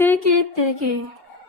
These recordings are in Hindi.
टेके टेके।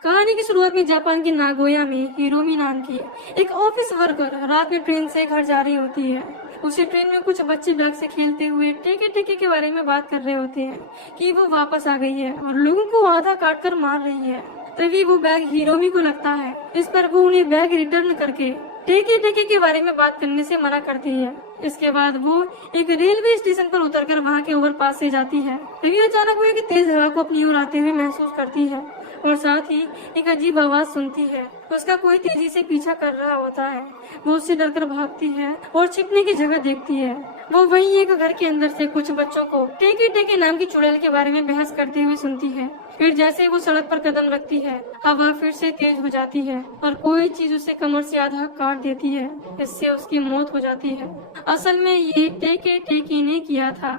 कहानी की शुरुआत में जापान के नागोया में हिरोमी नाम की एक ऑफिस वर्कर रात में ट्रेन से घर जा रही होती है। उसी ट्रेन में कुछ बच्चे बैग से खेलते हुए टेके टेके के बारे में बात कर रहे होते हैं कि वो वापस आ गई है और लोगों को आधा काट कर मार रही है। तभी वो बैग हिरोमी को लगता है। इस पर वो उन्हें बैग रिटर्न करके टेके टेके के बारे में बात करने से मना करती है। इसके बाद वो एक रेलवे स्टेशन पर उतरकर वहाँ के ओवरपास से जाती है। तभी अचानक वो एक तेज हवा को अपनी ओर आते हुए महसूस करती है और साथ ही एक अजीब आवाज सुनती है। उसका कोई तेजी से पीछा कर रहा होता है। वो उससे डरकर भागती है और छिपने की जगह देखती है। वो वहीं एक घर के अंदर से कुछ बच्चों को टेके टेके नाम की चुड़ैल के बारे में बहस करते हुए सुनती है। फिर जैसे वो सड़क पर कदम रखती है, हवा फिर से तेज हो जाती है और कोई चीज उसे कमर से आधा काट देती है। इससे उसकी मौत हो जाती है। असल में ये टेके टेके ने किया था।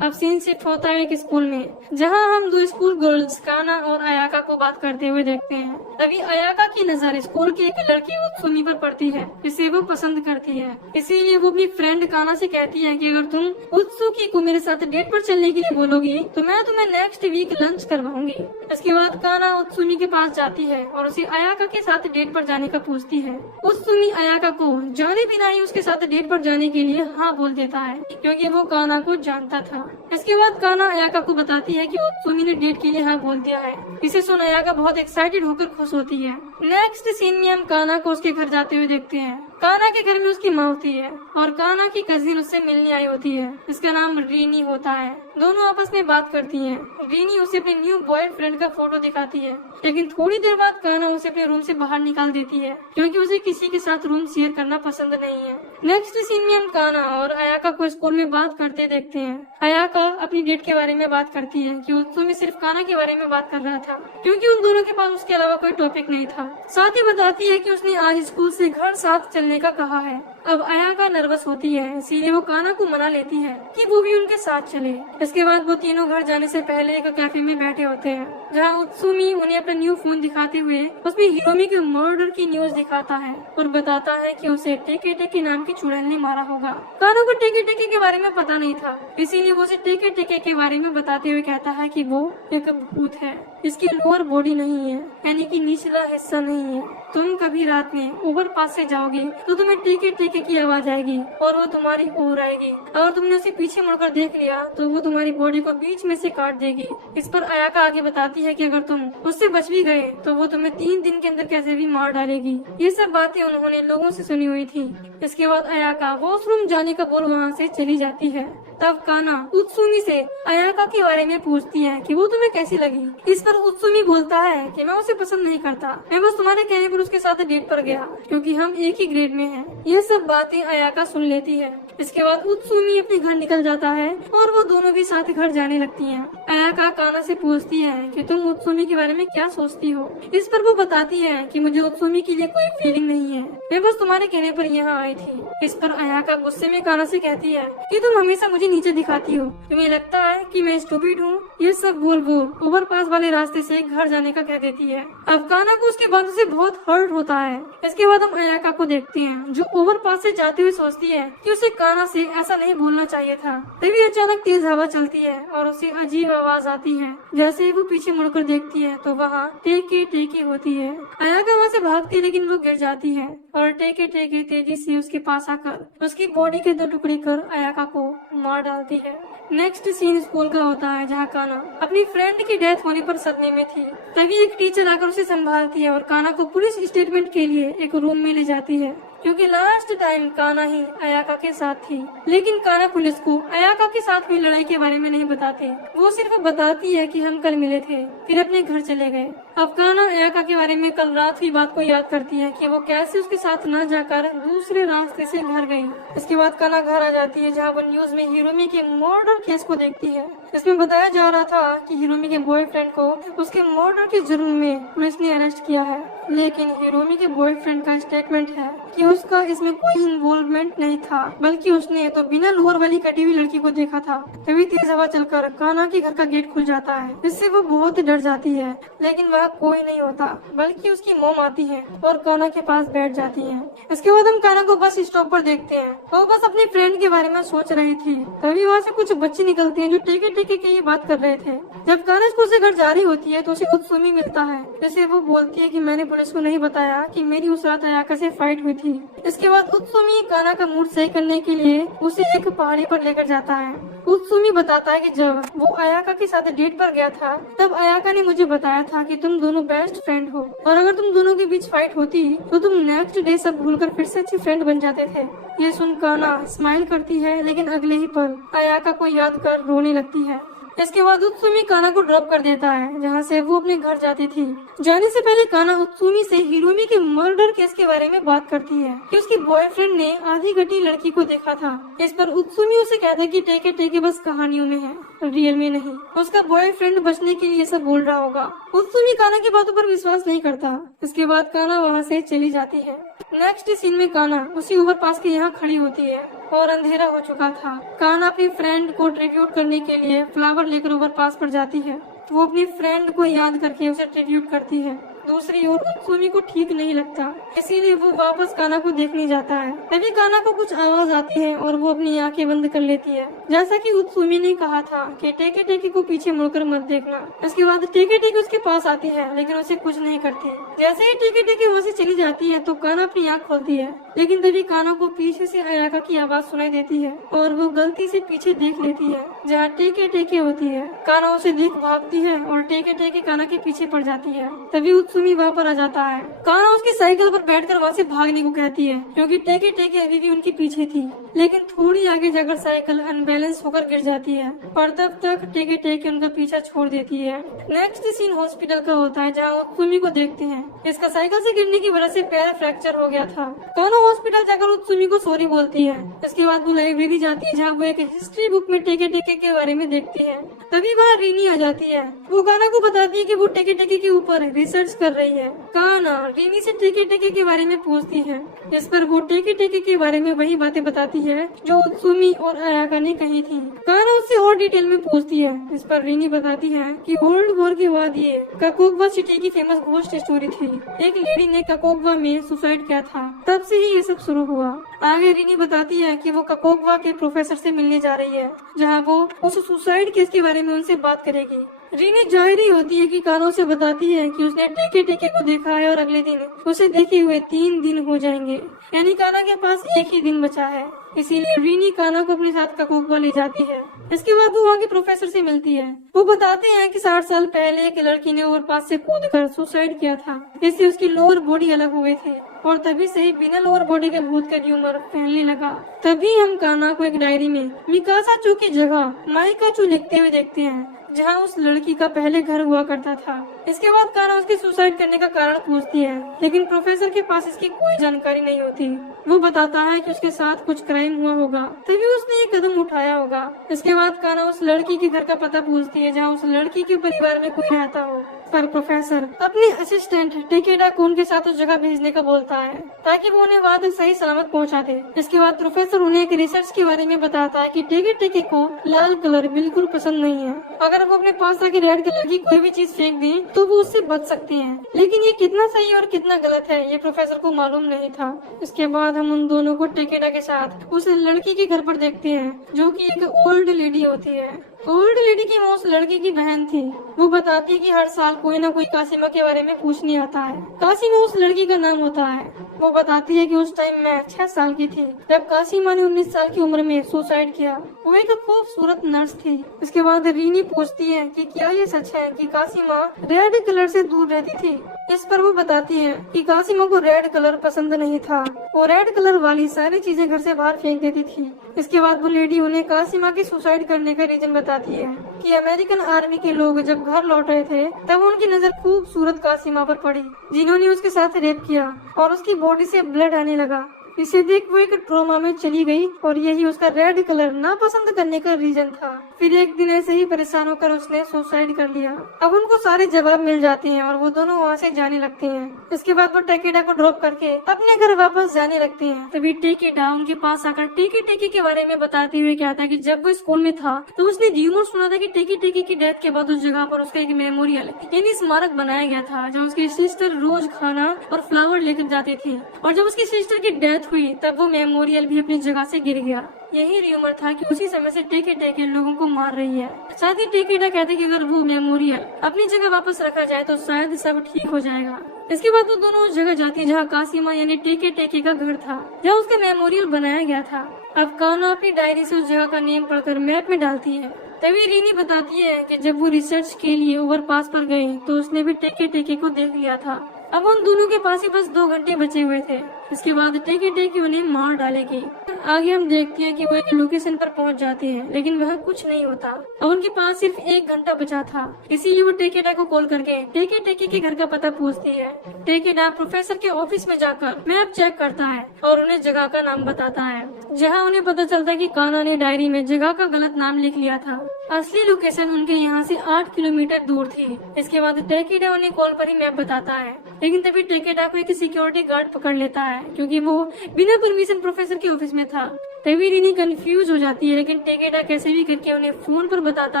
अब सीन शिफ्ट होता है एक स्कूल में, जहां हम दो स्कूल गर्ल्स काना और अयाका को बात करते हुए देखते हैं। तभी अयाका की नजर स्कूल की एक लड़की उत्सुमी पर पड़ती है, जिसे वो पसंद करती है। इसीलिए वो अपनी फ्रेंड काना से कहती है कि अगर तुम उत्सुकी को मेरे साथ डेट पर चलने के लिए बोलोगी तो मैं तुम्हें नेक्स्ट वीक लंच करवाऊंगी। इसके बाद काना उत्सुमी के पास जाती है और उसे अयाका के साथ डेट पर जाने का पूछती है। उत्सुमी अयाका को जाने बिना ही उसके साथ डेट पर जाने के लिए हाँ बोल देता है, क्योंकि वो काना को जानता था। इसके बाद काना अयाका को बताती है कि उत्सुमी ने डेट के लिए हाँ बोल दिया है। इसे सुन अयाका बहुत एक्साइटेड होकर खुश होती है। नेक्स्ट सीन में हम काना को उसके घर जाते हुए देखते हैं। काना के घर में उसकी माँ होती है और काना की कजिन उससे मिलने आई होती है। इसका नाम रीनी होता है। दोनों आपस में बात करती हैं। रीनी उसे अपने न्यू बॉयफ्रेंड का फोटो दिखाती है, लेकिन थोड़ी देर बाद काना उसे अपने रूम से बाहर निकाल देती है, क्योंकि उसे किसी के साथ रूम शेयर करना पसंद नहीं है। नेक्स्ट सीन में हम काना और अयाका को स्कूल में बात करते देखते हैं। अयाका अपनी डेट के बारे में बात करती है कि उत्सुमी सिर्फ काना के बारे में बात कर रहा था, क्योंकि उन दोनों के पास उसके अलावा कोई टॉपिक नहीं था। साथ ही बताती है कि उसने आज स्कूल से घर साथ चलने का कहा है। अब अयाका नर्वस होती है, इसीलिए वो काना को मना लेती है कि वो भी उनके साथ चले। इसके बाद वो तीनों घर जाने से पहले एक कैफे में बैठे होते हैं, जहाँ उत्सुमी उन्हें अपना न्यू फोन दिखाते हुए उसमें हिरोमी के मर्डर की न्यूज दिखाता है और बताता है कि उसे टेके टेके नाम की चुड़ैल ने मारा होगा। काना को टेके टेके के बारे में पता नहीं था, इसीलिए वो उसे टेके टेके के बारे में बताते हुए कहता है कि वो एक भूत है। इसकी लोअर बॉडी नहीं है, यानी कि निचला हिस्सा नहीं है। तुम कभी रात में ओवरपास से जाओगे तो तुम्हें टेके टेके की आवाज आएगी और वो तुम्हारी ओर आएगी। अगर तुमने उसे पीछे मुड़कर देख लिया तो वो तुम्हारी बॉडी को बीच में से काट देगी। इस पर अयाका आगे बताती है कि अगर तुम उससे बच भी गए तो वो तुम्हें 3 दिन के अंदर कैसे भी मार डालेगी। ये सब बातें उन्होंने लोगों से सुनी हुई थी। इसके बाद अयाका वॉशरूम जाने का बोल वहाँ से चली जाती है। तब काना उत्सुमी से अयाका के बारे में पूछती है कि वो तुम्हें कैसी लगी। इस पर उत्सुमी बोलता है कि मैं उसे पसंद नहीं करता, मैं बस तुम्हारे कहने पर उसके साथ डेट पर गया, क्योंकि हम एक ही ग्रेड में हैं। ये सब बातें अयाका सुन लेती है। इसके बाद उत्सुमी अपने घर निकल जाता है और वो दोनों भी साथ घर जाने लगती हैं। अयाका काना से पूछती है कि तुम उत्सुमी के बारे में क्या सोचती हो। इस पर वो बताती है कि मुझे उत्सुमी के लिए कोई फीलिंग नहीं है, मैं बस तुम्हारे कहने पर यहाँ आई थी। इस पर अयाका गुस्से में काना से कहती है कि तुम हमेशा मुझे नीचे दिखाती हो, तुम्हें लगता है कि मैं स्टूपिड हूँ। ये सब बोल वो ओवरपास वाले रास्ते से घर जाने का कह देती है। अब काना को उसके बातों से बहुत हर्ट होता है। इसके बाद हम अयाका को देखते हैं, जो ओवरपास से जाते हुए सोचती है कि उसे काना से ऐसा नहीं बोलना चाहिए था। तभी अचानक तेज हवा चलती है और उसे अजीब आवाज आती है। जैसे ही वो पीछे मुड़कर देखती है तो वहाँ टेके टेके होती है। अयाका वहाँ से भागती है, लेकिन वो गिर जाती है और टेके टेके तेजी से उसके पास आकर उसकी बॉडी के 2 टुकड़े कर अयाका को मार डालती है। नेक्स्ट सीन स्कूल का होता है, जहाँ काना अपनी फ्रेंड की डेथ होने पर सदमे में थी। तभी एक टीचर आकर उसे संभालती है और काना को पुलिस स्टेटमेंट के लिए एक रूम में ले जाती है, क्योंकि लास्ट टाइम काना ही अयाका के साथ थी। लेकिन काना पुलिस को अयाका के साथ हुई लड़ाई के बारे में नहीं बताते। वो सिर्फ बताती है कि हम कल मिले थे, फिर अपने घर चले गए। अब काना अयाका के बारे में कल रात की बात को याद करती है कि वो कैसे उसके साथ न जाकर दूसरे रास्ते से घर गई। इसके बाद काना घर आ जाती है, जहाँ वो न्यूज में हिरोमी के मर्डर केस को देखती है। इसमें बताया जा रहा था कि हिरोमी के बॉयफ्रेंड को उसके मर्डर के जुर्म में पुलिस ने अरेस्ट किया है, लेकिन हिरोमी के बॉयफ्रेंड का स्टेटमेंट है कि उसका इसमें कोई इन्वॉल्वमेंट नहीं था, बल्कि उसने तो बिना लोअर वाली कटी हुई लड़की को देखा था। तभी तेज हवा चलकर काना के घर का गेट खुल जाता है, जिससे वो बहुत डर जाती है। लेकिन वहाँ कोई नहीं होता, बल्कि उसकी मॉम आती है और काना के पास बैठ जाती है। इसके बाद हम काना को बस स्टॉप पर देखते हैं। वो बस अपनी फ्रेंड के बारे में सोच रही थी। तभी वहाँ से कुछ बच्चे निकलते हैं जो टेके टेके के ये बात कर रहे थे। जब काना स्कूल से घर जा रही होती है तो उसे उत्सुमी मिलता है, जैसे वो बोलती है कि मैंने पुलिस को नहीं बताया कि मेरी उस रात अयाका से फाइट हुई थी। इसके बाद उत्सुमी काना का मूड सही करने के लिए उसे एक पहाड़ी पर लेकर जाता है। उत्सुमी बताता है कि जब वो अयाका के साथ डेट पर गया था तब अयाका ने मुझे बताया था कि तुम दोनों बेस्ट फ्रेंड हो और अगर तुम दोनों के बीच फाइट होती तो तुम नेक्स्ट डे सब भूलकर फिर से अच्छे फ्रेंड बन जाते थे। ये सुन काना स्माइल करती है, लेकिन अगले ही पल अयाका को याद कर रोने लगती है। इसके बाद उत्सुमी काना को ड्रॉप कर देता है, जहाँ से वो अपने घर जाती थी। जाने से पहले काना उत्सुमी से हिरोमी के मर्डर केस के बारे में बात करती है कि उसकी बॉयफ्रेंड ने आधी घटी लड़की को देखा था। इस पर उत्सुमी उसे कहता है कि टेके टेके बस कहानियों में है, रियल में नहीं। उसका बॉयफ्रेंड बचने के लिए सब बोल रहा होगा। उत्सुमी काना की बातों पर विश्वास नहीं करता। इसके बाद काना वहाँ से चली जाती है। नेक्स्ट सीन में काना उसी ओवरपास के यहाँ खड़ी होती है और अंधेरा हो चुका था। काना अपनी फ्रेंड को ट्रिब्यूट करने के लिए फ्लावर लेकर ओवरपास पर जाती है। वो अपनी फ्रेंड को याद करके उसे ट्रिब्यूट करती है। दूसरी ओर उत्सुमी को ठीक नहीं लगता, इसीलिए वो वापस काना को देखने जाता है। तभी काना को कुछ आवाज आती है और वो अपनी आंखें बंद कर लेती है। जैसा कि उत्सुमी ने कहा था कि टेके टेके को पीछे मुड़कर मत देखना। इसके बाद टेके टेके उसके पास आती है, लेकिन उसे कुछ नहीं करती। जैसे ही टेके टेके वहाँ से चली जाती है तो काना अपनी आँख खोलती है, लेकिन तभी काना को पीछे से अयाका की आवाज सुनाई देती है और वो गलती से पीछे देख लेती है जहाँ टेके टेके होती है। काना उसे देख भागती है और टेके टेके काना के पीछे पड़ जाती है। तभी उत्सुमी वहाँ पर आ जाता है। काना उसकी साइकिल पर बैठकर वहाँ से भागने को कहती है, क्योंकि टेके टेके अभी भी उनके पीछे थी। लेकिन थोड़ी आगे जाकर साइकिल अनबैलेंस होकर गिर जाती है और तब तक टेके टेके उनका पीछा छोड़ देती है। नेक्स्ट सीन हॉस्पिटल का होता है, जहाँ उत्सुमी को देखते हैं। इसका साइकिल से गिरने की वजह से पैर फ्रैक्चर हो गया था। काना हॉस्पिटल जाकर उत्सुमी को सॉरी बोलती है। इसके बाद वो लाइब्रेरी जाती है, जहाँ वो एक हिस्ट्री बुक में टेके टेके के बारे में देखती है। तभी वहाँ रीनी आ जाती है। वो काना को बताती है कि वो टेके टेके के ऊपर रिसर्च कर रही है। काना रीनी से टेके टेके के बारे में पूछती है, जिस पर वो टेके टेके के बारे में वही बातें बताती है जो उत्सुमी और अयाका ने कही थी। काना उससे और डिटेल में पूछती है, इस पर रीनी बताती है कि वर्ल्ड वॉर के बाद ये काकोगवा सिटी की फेमस घोस्ट स्टोरी थी। एक लेडी ने काकोगवा में सुसाइड किया था, तब से ही ये सब शुरू हुआ। आगे रीनी बताती है कि वो काकोगवा के प्रोफेसर से मिलने जा रही है, जहाँ वो उस सुसाइड केस के बारे में उनसे बात करेगी। रीनी जाहिर ही होती है कि कानों से बताती है कि उसने टेके टेके को देखा है और अगले दिन उसे देखे हुए 3 दिन हो जाएंगे, यानी काना के पास एक ही दिन बचा है। इसीलिए रीनी काना को अपने साथ काकोगवा ले जाती है। इसके बाद वो वहाँ के प्रोफेसर से मिलती है। वो बताते हैं कि 60 साल पहले एक लड़की ने ओवरपास से कूदकर सुसाइड किया था, इससे उसकी लोअर बॉडी अलग हुए थे और तभी से ही बिना लोअर बॉडी के भूत का ह्यूमर फैलने लगा। तभी हम काना को एक डायरी में मिकासा चू की जगह माइका चू लिखते हुए देखते हैं, जहाँ उस लड़की का पहले घर हुआ करता था। इसके बाद काना उसके सुसाइड करने का कारण पूछती है, लेकिन प्रोफेसर के पास इसकी कोई जानकारी नहीं होती। वो बताता है कि उसके साथ कुछ क्राइम हुआ होगा, तभी उसने ये कदम उठाया होगा। इसके बाद काना उस लड़की के घर का पता पूछती है, जहाँ उस लड़की के परिवार में कोई रहता हो। पर प्रोफेसर अपने असिस्टेंट टेकेडा को उनके साथ उस जगह भेजने का बोलता है, ताकि वो उन्हें वहाँ तक सही सलामत पहुँचा दे। इसके बाद प्रोफेसर उन्हें एक रिसर्च के बारे में बताता है कि टेके टेके को लाल कलर बिल्कुल पसंद नहीं है। अगर वो अपने पास आके रेड कलर की कोई भी चीज फेंक दें तो वो उससे बच सकते हैं, लेकिन ये कितना सही और कितना गलत है ये प्रोफेसर को मालूम नहीं था। इसके बाद हम उन दोनों को टेकेडा के साथ उस लड़की के घर पर देखते हैं, जो कि एक ओल्ड लेडी होती है। ओल्ड लेडी की उस लड़की की बहन थी। वो बताती है कि हर साल कोई ना कोई कासिमा के बारे में पूछने आता है। कासिमा उस लड़की का नाम होता है। वो बताती है कि उस टाइम मैं 6 साल की थी जब कासिमा ने 19 साल की उम्र में सुसाइड किया। वो एक खूबसूरत नर्स थी। इसके बाद रीनी पूछती है कि क्या ये सच है कि कासिमा रेड कलर से दूर रहती थी। इस पर वो बताती है कि कासिमा को रेड कलर पसंद नहीं था, वो रेड कलर वाली सारी चीजें घर से बाहर फेंक देती थी। इसके बाद वो लेडी उन्हें कासिमा की सुसाइड करने का रीजन बताती है कि अमेरिकन आर्मी के लोग जब घर लौट रहे थे तब उनकी नजर खूबसूरत कासिमा पर पड़ी, जिन्होंने उसके साथ रेप किया और उसकी बॉडी से ब्लड आने लगा। इसे देख वो एक ट्रोमा में चली गई और यही उसका रेड कलर ना पसंद करने का रीजन था। फिर एक दिन ऐसे ही परेशान होकर उसने सुसाइड कर लिया। अब उनको सारे जवाब मिल जाते हैं और वो दोनों वहाँ से जाने लगते हैं। इसके बाद वो टेकेडा को ड्रॉप करके अपने घर वापस जाने लगते हैं। तभी टेकेडा उनके पास आकर टेके टेके के बारे में बताते हुए कहता है कि जब वो स्कूल में था तो उसने र्यूमर सुना था कि टेके टेके की डेथ के बाद उस जगह पर उसका एक मेमोरियल यानी स्मारक बनाया गया था, जहाँ उसकी सिस्टर रोज खाना और फ्लावर लेकर जाती थी। और जब उसकी सिस्टर की डेथ हुई तब वो मेमोरियल भी अपनी जगह से गिर गया। यही र्यूमर था कि उसी समय से टेके टेके लोगों को मार रही है। साथ ही टेकेडा कहते कि अगर वो मेमोरियल अपनी जगह वापस रखा जाए तो शायद सब ठीक हो जाएगा। इसके बाद वो दोनों उस जगह जाती है जहाँ कासिमा यानी टेके टेके का घर था, जहाँ उसका मेमोरियल बनाया गया था। अब काना अपनी डायरी से उस जगह का नेम पढ़कर मैप में डालती है। तभी रीनी बताती है कि जब वो रिसर्च के लिए ओवरपास पर गई तो उसने भी टेके टेके को देख लिया था। अब उन दोनों के पास ही बस 2 घंटे बचे हुए थे। इसके बाद टेके टेके उन्हें मार डालेगी। आगे हम देखते हैं कि वो एक लोकेशन पर पहुंच जाती है, लेकिन वह कुछ नहीं होता। अब उनके पास सिर्फ 1 घंटा बचा था, इसीलिए वो टेकेडा को कॉल करके टेके टेके के घर का पता पूछती है। टेकेडा प्रोफेसर के ऑफिस में जाकर मैप चेक करता है और उन्हें जगह का नाम बताता है, जहाँ उन्हें पता चलता है कि काना ने डायरी में जगह का गलत नाम लिख लिया था। असली लोकेशन उनके यहाँ से 8 किलोमीटर दूर थी। इसके बाद टेकेडा उन्हें कॉल पर ही मैप बताता है, लेकिन तभी टेकेडा को एक सिक्योरिटी गार्ड पकड़ लेता है, क्योंकि वो बिना परमिशन प्रोफेसर के ऑफिस में था। तभी रीनी कंफ्यूज हो जाती है, लेकिन टेकेडा कैसे भी करके उन्हें फोन पर बताता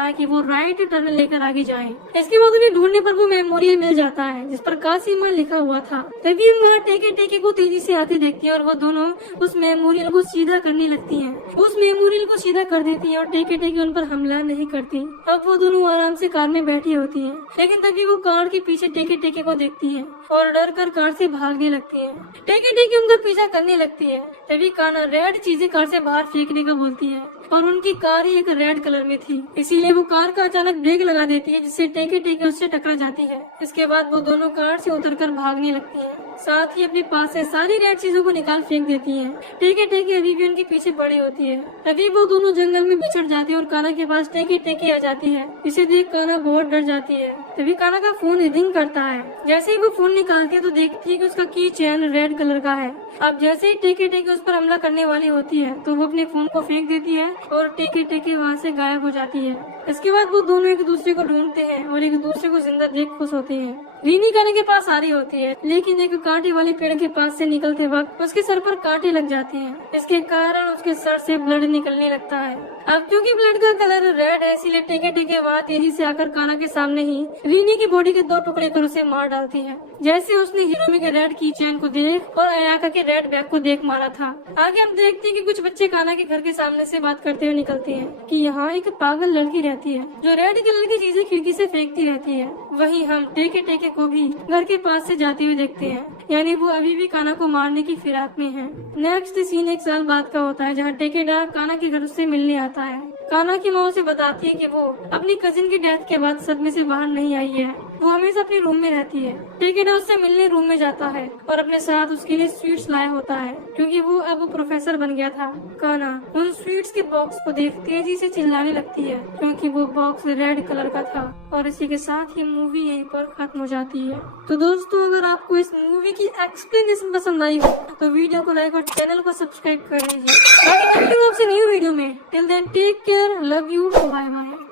है कि वो राइट टर्न लेकर आगे जाएं। इसके बाद उन्हें ढूंढने पर वो मेमोरियल मिल जाता है जिस पर कासिमा लिखा हुआ था। तभी वहाँ टेके टेके को तेजी से आते देखती है और वो दोनों उस मेमोरियल को सीधा करने लगती है। उस मेमोरियल को सीधा कर देती है और टेके टेके उन पर हमला नहीं करती। अब वो दोनों आराम से कार में बैठी होती है, लेकिन तभी वो कार के पीछे टेके टेके को देखती है और डर कर कार से भागने लगती है। टेके टेके उनका पीछा करने लगती है। तभी काना रेड चीजें कार से बाहर फेंकने का बोलती है और उनकी कार ही एक रेड कलर में थी, इसीलिए वो कार का अचानक ब्रेक लगा देती है, जिससे टेके टेके उससे टकरा जाती है। इसके बाद वो दोनों कार से उतरकर भागने लगती है, साथ ही अपने पास से सारी रेड चीजों को निकाल फेंक देती है। टेके टेके अभी भी उनके पीछे पड़ी होती है। तभी वो दोनों जंगल में बिछड़ जाती है और काना के पास टेके टेके आ जाती है। इसे देख काना बहुत डर जाती है। तभी काना का फोन रिंग करता है। जैसे ही वो फोन निकालती है तो देखती है कि उसका की चेन रेड कलर का है। अब जैसे ही टेके टेके उस पर हमला करने वाली होती है तो वो अपने फोन को फेंक देती है और टेके टेके वहाँ से गायब हो जाती है। इसके बाद वो दोनों एक दूसरे को ढूंढते हैं और एक दूसरे को जिंदा देख खुश होते हैं। रीनी काना के पास आ रही होती है, लेकिन एक कांटे वाले पेड़ के पास से निकलते वक्त उसके सर पर कांटे लग जाते हैं। इसके कारण उसके सर से ब्लड निकलने लगता है। अब क्योंकि ब्लड का कलर रेड है, इसीलिए टेके टेके वहाँ तेजी से आकर काना के सामने ही रीनी की बॉडी के 2 टुकड़े कर उसे मार डालती है। जैसे उसने हिरोमी के रेड की चैन को देख और अयाका के रेड बैग को देख मारा था। आगे हम देखते हैं कि कुछ बच्चे काना के घर के सामने से बात करते हुए निकलते हैं कि यहाँ एक पागल लड़की रहती है जो रेड कलर की चीजें खिड़की से फेंकती रहती है। वहीं हम टेके टेके को भी घर के पास से जाते हुए देखते हैं, यानी वो अभी भी काना को मारने की फिराक में है। नेक्स्ट सीन 1 साल बाद का होता है, जहाँ टेकेडा काना के घर से मिलने आता है। काना की माँ उसे बताती है कि वो अपनी कजिन की डेथ के बाद सदमे से बाहर नहीं आई है, वो हमेशा अपने रूम में रहती है। टेकेडा उससे मिलने रूम में जाता है और अपने साथ उसके लिए स्वीट्स लाया होता है, क्योंकि वो अब प्रोफेसर बन गया था। काना उन स्वीट्स के बॉक्स को देख तेजी से चिल्लाने लगती है, क्योंकि वो बॉक्स रेड कलर का था। और इसी के साथ ही मूवी यहीं पर खत्म हो जाती है। तो दोस्तों, अगर आपको इस मूवी की एक्सप्लेनेशन पसंद आई हो तो वीडियो को लाइक और चैनल को सब्सक्राइब कर लीजिए। आपसे न्यू वीडियो में। Till then take care, love you, bye bye.